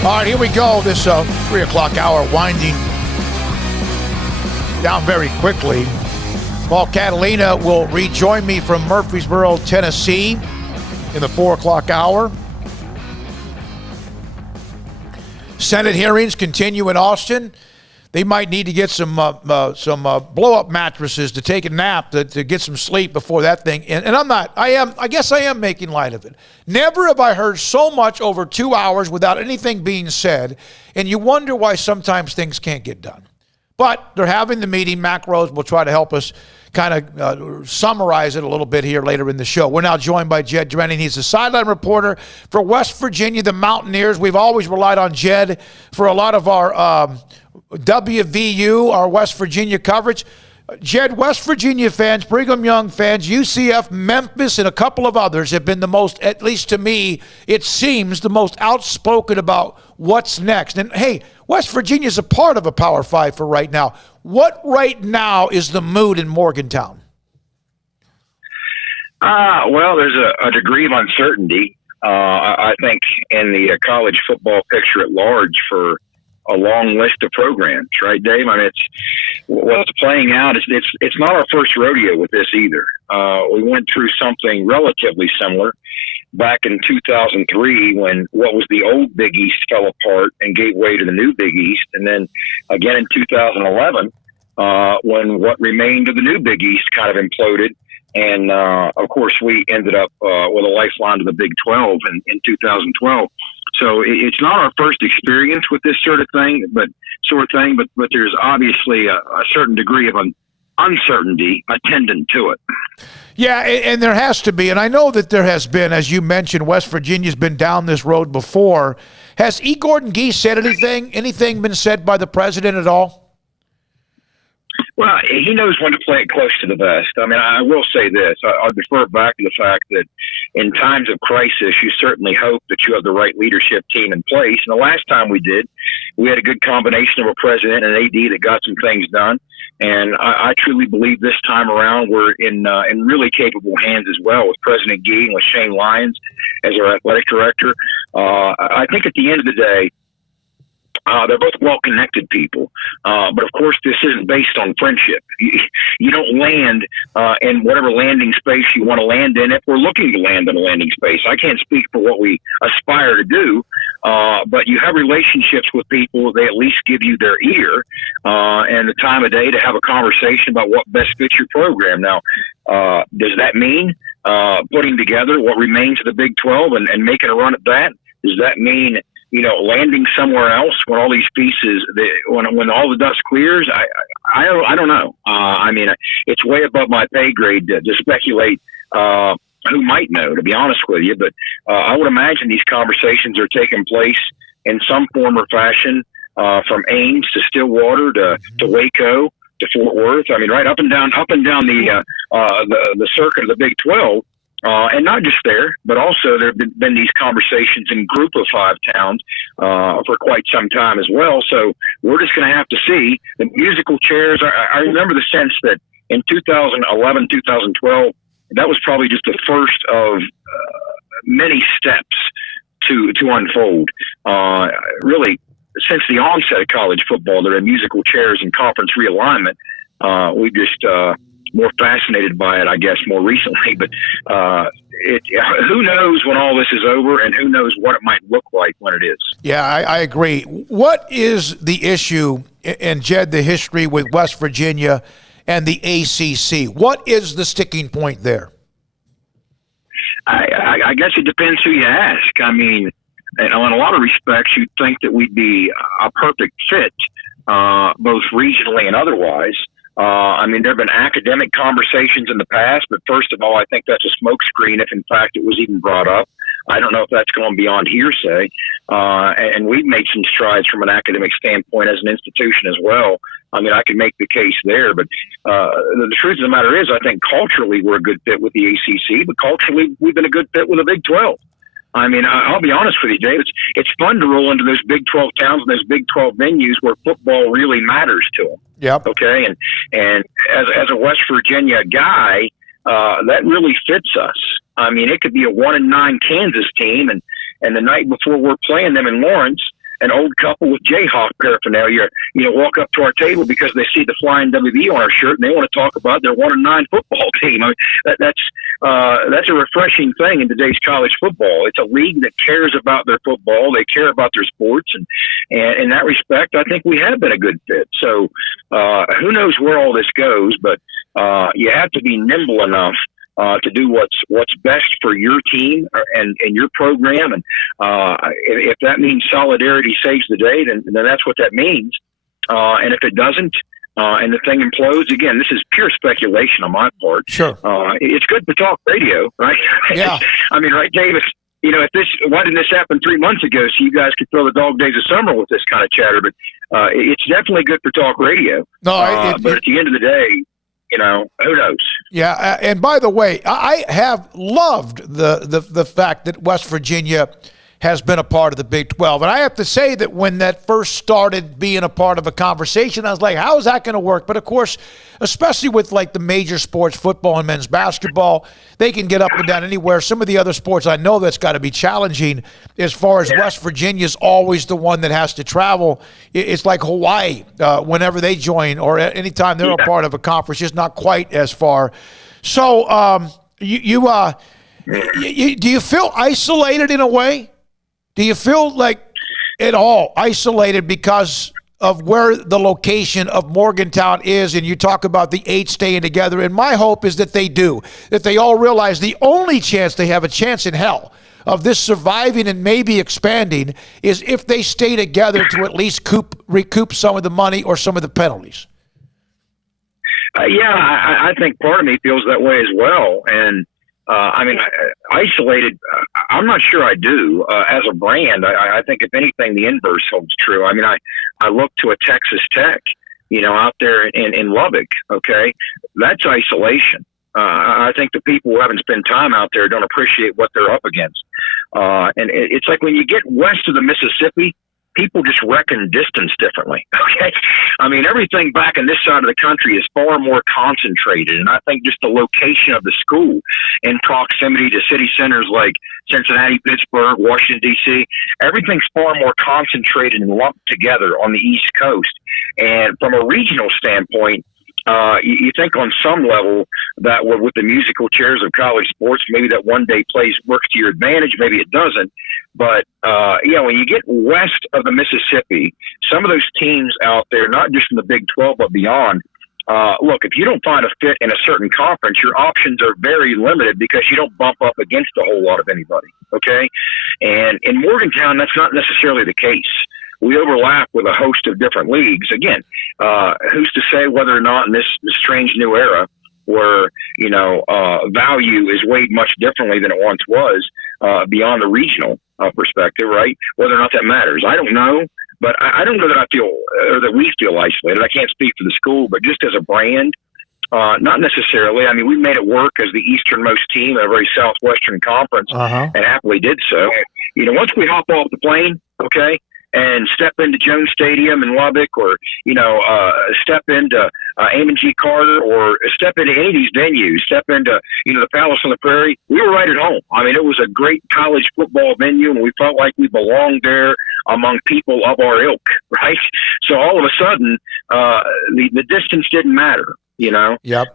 All right, here we go. This 3 o'clock hour winding down very quickly. Paul Catalina will rejoin me from Murfreesboro, Tennessee in the 4 o'clock hour. Senate hearings continue in Austin. They might need to get some blow-up mattresses to take a nap, to get some sleep before that thing. And I guess I am making light of it. Never have I heard so much over 2 hours without anything being said, and you wonder why sometimes things can't get done. But they're having the meeting. Mac Rose will try to help us kind of summarize it a little bit here later in the show. We're now joined by Jed Drenning. He's a sideline reporter for West Virginia, the Mountaineers. We've always relied on Jed for a lot of our WVU, our West Virginia coverage. Jed, West Virginia fans, Brigham Young fans, UCF, Memphis, and a couple of others have been the most, at least to me, it seems, the most outspoken about what's next. And, hey, West Virginia's a part of a Power 5 for right now. What right now is the mood in Morgantown? Well, there's a degree of uncertainty, I think, in the college football picture at large for a long list of programs, right, Dave? I mean, what's playing out is it's not our first rodeo with this either. We went through something relatively similar back in 2003 when what was the old Big East fell apart and gave way to the new Big East, and then again in 2011 when what remained of the new Big East kind of imploded. And, of course, we ended up with a lifeline to the Big 12 in 2012. So it's not our first experience with this sort of thing, but there's obviously a certain degree of uncertainty attendant to it. Yeah, and there has to be. And I know that there has been, as you mentioned, West Virginia's been down this road before. Has E. Gordon Gee said anything? Anything been said by the president at all? Well, he knows when to play it close to the vest. I mean, I will say this. I'll defer back to the fact that in times of crisis, you certainly hope that you have the right leadership team in place. And the last time we did, we had a good combination of a president and an AD that got some things done. And I truly believe this time around we're in really capable hands as well with President Gee and with Shane Lyons as our athletic director. I think at the end of the day, they're both well-connected people, but of course this isn't based on friendship. You don't land in whatever landing space you want to land in if we're looking to land in a landing space. I can't speak for what we aspire to do, but you have relationships with people. They at least give you their ear and the time of day to have a conversation about what best fits your program. Now, does that mean putting together what remains of the Big 12 and making a run at that? Does that mean landing somewhere else when all these pieces, when all the dust clears? I don't know. I mean, it's way above my pay grade to speculate who might know, to be honest with you. But I would imagine these conversations are taking place in some form or fashion, from Ames to Stillwater to Waco to Fort Worth. I mean, right up and down the circuit of the Big 12. And not just there, but also there have been these conversations in Group of 5 towns for quite some time as well. So we're just going to have to see the musical chairs. I remember the sense that in 2011, 2012, that was probably just the first of many steps to unfold. Really, since the onset of college football, there are musical chairs and conference realignment. We just more fascinated by it, I guess, more recently. But who knows when all this is over, and who knows what it might look like when it is. Yeah, I agree. What is the issue, and Jed, the history with West Virginia and the ACC? What is the sticking point there? I guess it depends who you ask. I mean, in a lot of respects, you'd think that we'd be a perfect fit, both regionally and otherwise. I mean, there have been academic conversations in the past, but first of all, I think that's a smokescreen if, in fact, it was even brought up. I don't know if that's going beyond hearsay. And we've made some strides from an academic standpoint as an institution as well. I mean, I could make the case there, but the truth of the matter is, I think culturally we're a good fit with the ACC, but culturally we've been a good fit with the Big 12. I mean, I'll be honest with you, Dave. It's fun to roll into those Big 12 towns and those Big 12 venues where football really matters to them. Yep. Okay. And as a West Virginia guy, that really fits us. I mean, it could be a 1-9 Kansas team, and the night before we're playing them in Lawrence, an old couple with Jayhawk paraphernalia, walk up to our table because they see the Flying WV on our shirt and they want to talk about their 1-9 football team. I mean, that's a refreshing thing in today's college football. It's a league that cares about their football. They care about their sports, and in that respect, I think we have been a good fit. So who knows where all this goes, but you have to be nimble enough to do what's best for your team and your program. And if that means solidarity saves the day, then that's what that means. And if it doesn't, and the thing implodes, again, this is pure speculation on my part. Sure. It's good for talk radio, right? Yeah. I mean, right, Davis? Why didn't this happen 3 months ago so you guys could throw the dog days of summer with this kind of chatter? But it's definitely good for talk radio. No, but at the end of the day, who knows? Yeah, and by the way, I have loved the fact that West Virginia has been a part of the Big 12. And I have to say that when that first started being a part of a conversation, I was like, how is that going to work? But of course, especially with like the major sports, football and men's basketball, they can get up and down anywhere. Some of the other sports, I know that's got to be challenging as far as West Virginia's always the one that has to travel. It's like Hawaii whenever they join or anytime they're a part of a conference, it's not quite as far. So do you feel isolated in a way? Do you feel like at all isolated because of where the location of Morgantown is? And you talk about the 8 staying together. And my hope is that they do, that they all realize the only chance they have a chance in hell of this surviving and maybe expanding is if they stay together to at least recoup some of the money or some of the penalties. I think part of me feels that way as well. And isolated, I'm not sure I do. As a brand, I think if anything, the inverse holds true. I mean, I look to a Texas Tech, out there in Lubbock, okay? That's isolation. I think the people who haven't spent time out there don't appreciate what they're up against. And it's like when you get west of the Mississippi, people just reckon distance differently. Okay. I mean, everything back in this side of the country is far more concentrated. And I think just the location of the school in proximity to city centers like Cincinnati, Pittsburgh, Washington, D.C., everything's far more concentrated and lumped together on the East Coast. And from a regional standpoint, you think on some level that with the musical chairs of college sports, maybe that one day works to your advantage, maybe it doesn't. But, when you get west of the Mississippi, some of those teams out there, not just in the Big 12, but beyond, look, if you don't find a fit in a certain conference, your options are very limited because you don't bump up against a whole lot of anybody, okay? And in Morgantown, that's not necessarily the case. We overlap with a host of different leagues. Again, who's to say whether or not in this strange new era where, value is weighed much differently than it once was beyond the regional perspective, right? Whether or not that matters. I don't know, but I don't know that I feel or that we feel isolated. I can't speak for the school, but just as a brand, not necessarily. I mean, we made it work as the easternmost team in a very southwestern conference and happily did so. Once we hop off the plane, okay, and step into Jones Stadium in Lubbock or, step into Amon G. Carter or step into any of these venues, step into, the Palace on the Prairie, we were right at home. I mean, it was a great college football venue and we felt like we belonged there among people of our ilk, right? So all of a sudden, the distance didn't matter, Yep.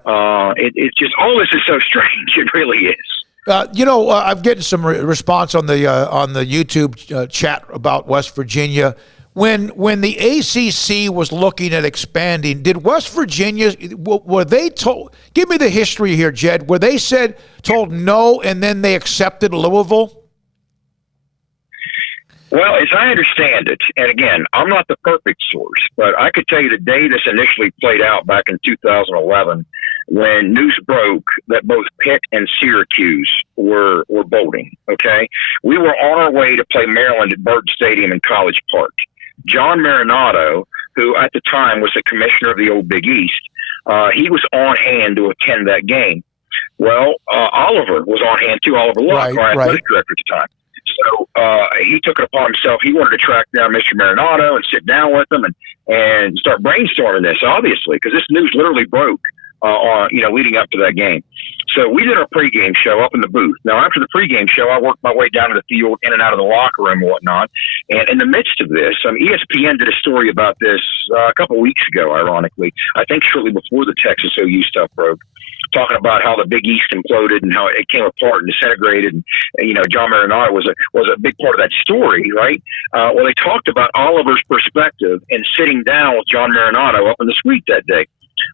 It's just, all this is so strange. It really is. I'm getting some response on the YouTube chat about West Virginia. When the ACC was looking at expanding, did West Virginia, were they told, give me the history here, Jed, were they told no and then they accepted Louisville? Well, as I understand it, and again, I'm not the perfect source, but I could tell you the day this initially played out back in 2011, when news broke that both Pitt and Syracuse were bolting, okay? We were on our way to play Maryland at Byrd Stadium in College Park. John Marinato, who at the time was the commissioner of the old Big East, he was on hand to attend that game. Well, Oliver was on hand too, Oliver Luck, our athletic director at the time. So he took it upon himself. He wanted to track down Mr. Marinato and sit down with him and start brainstorming this, obviously, because this news literally broke leading up to that game. So we did our pregame show up in the booth. Now, after the pregame show, I worked my way down to the field, in and out of the locker room and whatnot. And in the midst of this, ESPN did a story about this a couple weeks ago, ironically, I think shortly before the Texas OU stuff broke, talking about how the Big East imploded and how it came apart and disintegrated. And, John Marinado was a big part of that story, right? Well, they talked about Oliver's perspective and sitting down with John Marinado up in the suite that day.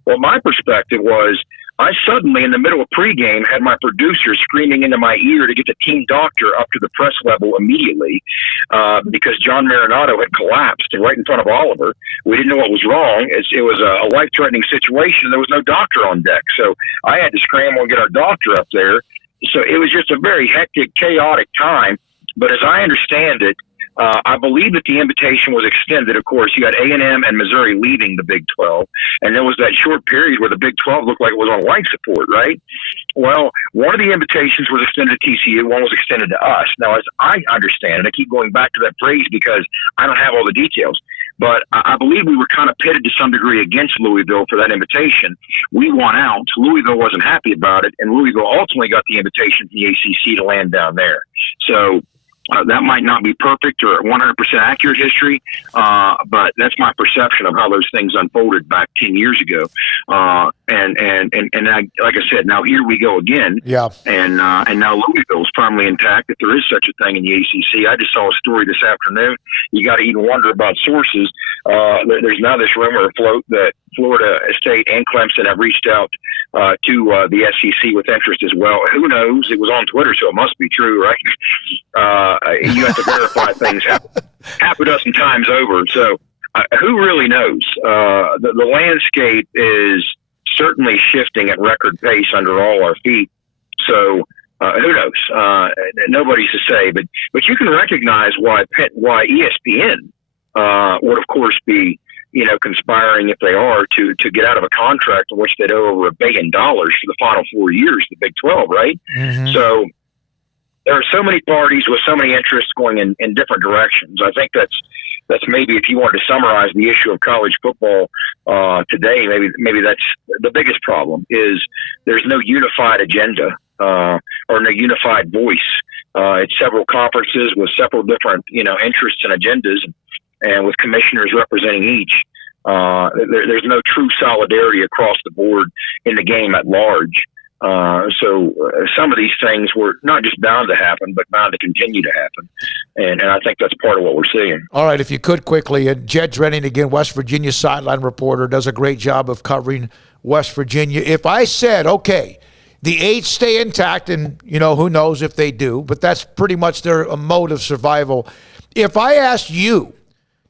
Well, my perspective was, I suddenly, in the middle of pregame, had my producer screaming into my ear to get the team doctor up to the press level immediately because John Marinado had collapsed right in front of Oliver. We didn't know what was wrong. It was a life-threatening situation. There was no doctor on deck. So I had to scramble and get our doctor up there. So it was just a very hectic, chaotic time. But as I understand it, I believe that the invitation was extended. Of course, you had A&M and Missouri leaving the Big 12, and there was that short period where the Big 12 looked like it was on life support, right? Well, one of the invitations was extended to TCU, one was extended to us. Now, as I understand it, I keep going back to that phrase because I don't have all the details, but I believe we were kind of pitted to some degree against Louisville for that invitation. We won out. Louisville wasn't happy about it, and Louisville ultimately got the invitation from the ACC to land down there. So that might not be perfect or 100% accurate history, but that's my perception of how those things unfolded back 10 years ago. And like I said, now here we go again. Yeah. And now Louisville's firmly intact, if there is such a thing in the ACC. I just saw a story this afternoon. You got to even wonder about sources. There's now this rumor afloat that Florida State and Clemson have reached out to the SEC with interest as well. Who knows? It was on Twitter, so it must be true, right? You have to verify things half a dozen times over. So who really knows? The landscape is certainly shifting at record pace under all our feet. So who knows? Nobody's to say, but you can recognize why ESPN would, of course, be conspiring, if they are, to get out of a contract in which they'd owe over $1 billion for the final 4 years, the Big 12, right? Mm-hmm. So there are so many parties with so many interests going in different directions. I think that's maybe, if you wanted to summarize the issue of college football today, maybe that's the biggest problem, is there's no unified agenda or no unified voice. It's several conferences with several different interests and agendas, and with commissioners representing each. There's no true solidarity across the board in the game at large. So some of these things were not just bound to happen, but bound to continue to happen. And I think that's part of what we're seeing. All right, if you could quickly, Jed Drenning, again, West Virginia sideline reporter, does a great job of covering West Virginia. If I said, okay, the 8 stay intact, and who knows if they do, but that's pretty much their mode of survival. If I asked you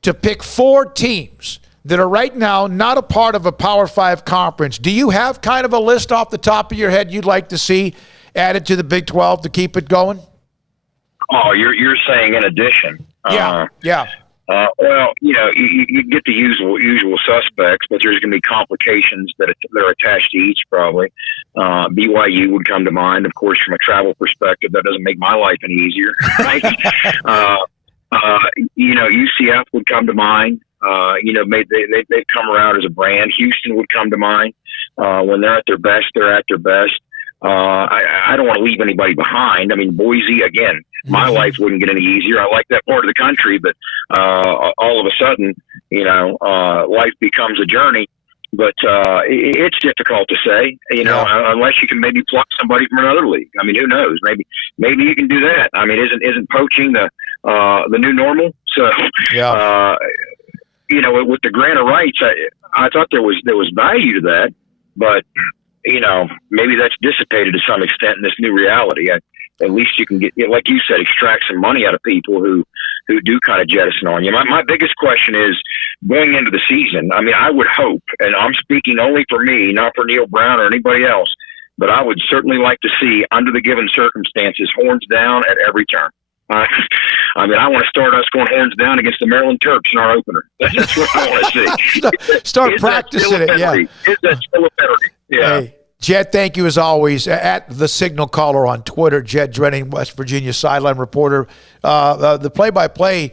to pick 4 teams that are right now not a part of a Power 5 conference, do you have kind of a list off the top of your head you'd like to see added to the Big 12 to keep it going? Oh, you're saying in addition? Yeah. Well, you get the usual suspects, but there's going to be complications that are attached to each probably. BYU would come to mind, of course, from a travel perspective. That doesn't make my life any easier, right? UCF would come to mind. They've come around as a brand. Houston would come to mind. When they're at their best, they're at their best. I don't want to leave anybody behind. I mean, Boise, again, my life wouldn't get any easier. I like that part of the country, but all of a sudden, life becomes a journey. But it's difficult to say, unless you can maybe pluck somebody from another league. I mean, who knows? Maybe you can do that. I mean, isn't poaching the new normal? So, with the grant of rights, I thought there was value to that, but maybe that's dissipated to some extent in this new reality. At least you can get, like you said, extract some money out of people who do kind of jettison on you. My biggest question is, going into the season, I mean, I would hope, and I'm speaking only for me, not for Neil Brown or anybody else, but I would certainly like to see, under the given circumstances, horns down at every turn. I mean, I want to start us going horns down against the Maryland Terps in our opener. That's what I want to see. Start practicing it, yeah. Is that still a penalty? Yeah. Hey, Jed, thank you as always. At the Signal Caller on Twitter, Jed Drenning, West Virginia sideline reporter. The play-by-play